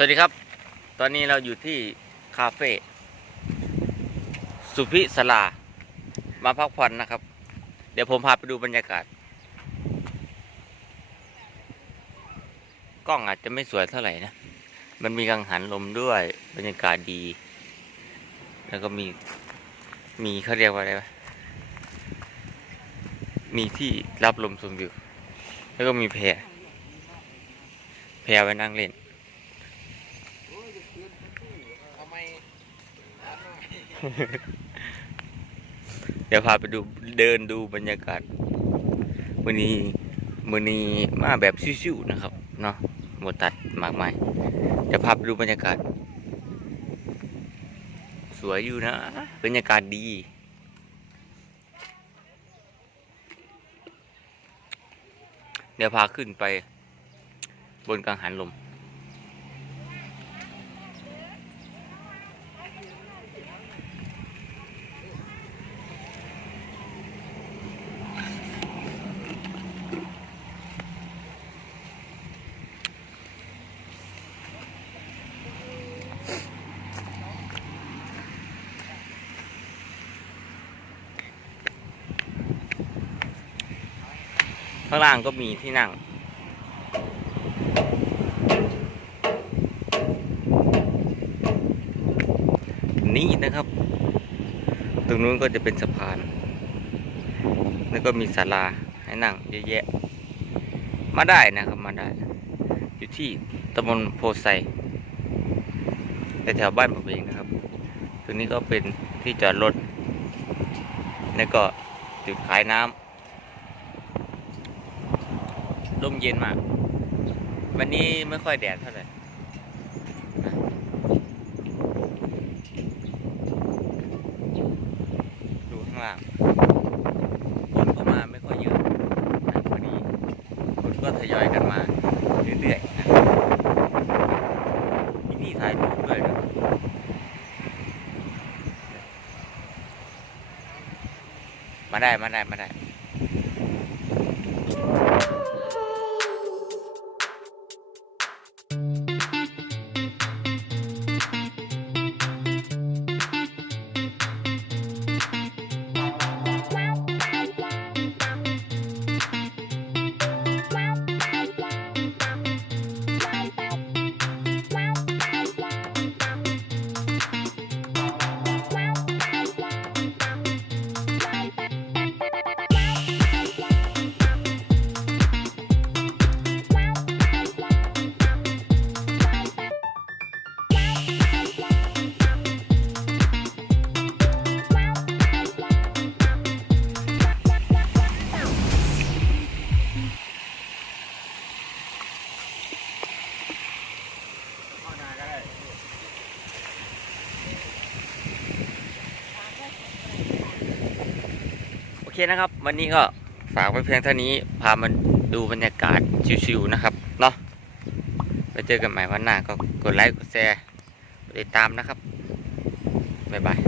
สวัสดีครับ ตอนนี้เราอยู่ที่คาเฟ่สุพิศลา มาพักผ่อนนะครับ เดี๋ยวผมพาไปดูบรรยากาศ กล้องอาจจะไม่สวยเท่าไหร่นะ มันมีกังหันลมด้วยบรรยากาศดี แล้วก็มี มีเขาเรียกว่าอะไรวะ มีที่รับลมชมวิว แล้วก็มีแพรแพรไว้นั่งเล่น ทำไม เดี๋ยวพาไปดูเดินดูบรรยากาศมือนี้มือนี้มาแบบชิวๆนะครับเนาะหมดตัดมากมายเดี๋ยวพาไปดูบรรยากาศ สวยอยู่นะบรรยากาศดีเดี๋ยวพาขึ้นไปบนกังหันลม ข้างล่างก็มีที่นั่ง นี่นะครับ ตรงนู้นก็จะเป็นสะพาน แล้วก็มีศาลาให้นั่งเยอะแยะ มาได้นะครับมาได้ อยู่ที่ตำบลโพไซแถวบ้านผมเองนะครับ ตรงนี้ก็เป็นที่จอดรถ แล้วก็จุดขายน้ำ ลมเย็นมาก วันนี้ไม่ค่อยแดดเท่าไหร่ดูข้างล่างคนเข้ามาไม่ค่อยเยอะนะวันนี้คนก็ทยอยกันมาเรื่อยๆมีพี่ถ่ายรูปด้วยนะมาได้มาได้มาได้ เเคนะครับ วันนี้ก็ฝากไว้เพียงเท่านี้ พามาดูบรรยากาศชิวๆนะครับ เนาะไปเจอกันใหม่วันหน้าก็กดไลค์กดแชร์ติดตามนะครับ บ๊ายบาย